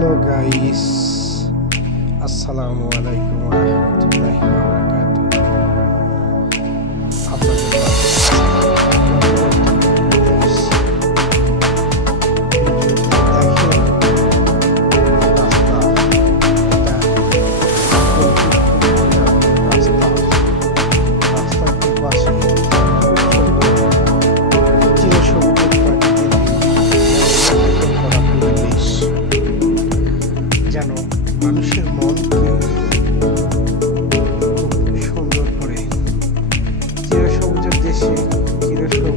Hello guys আসসালামু আলাইকুম gente. Irã ficou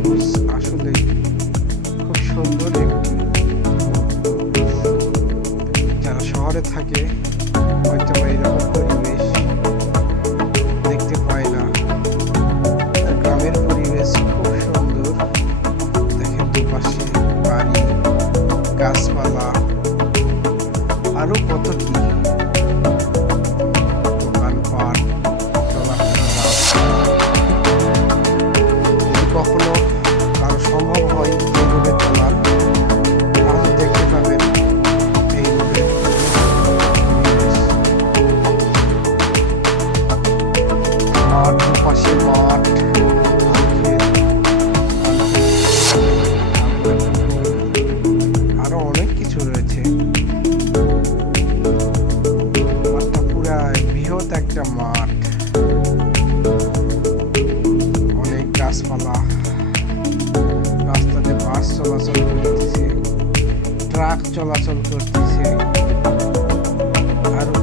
চলাচল করতেছে।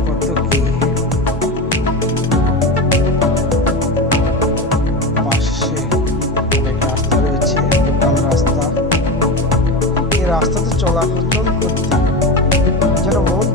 কত কি? পাশে রাস্তা রয়েছে লোকাল রাস্তা। এই রাস্তাতে চলাচল করতে যেন মন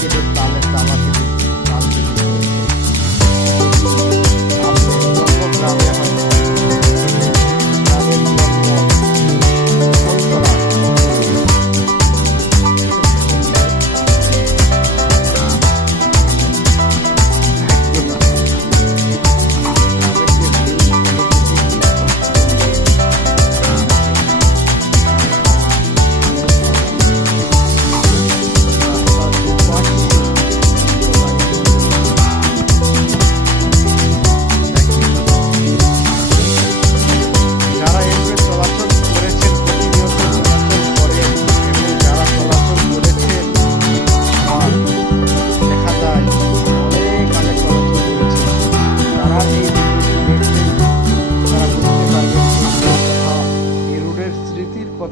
Give it solid, solid.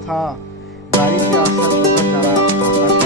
था। बारिश से आशा छोड़ा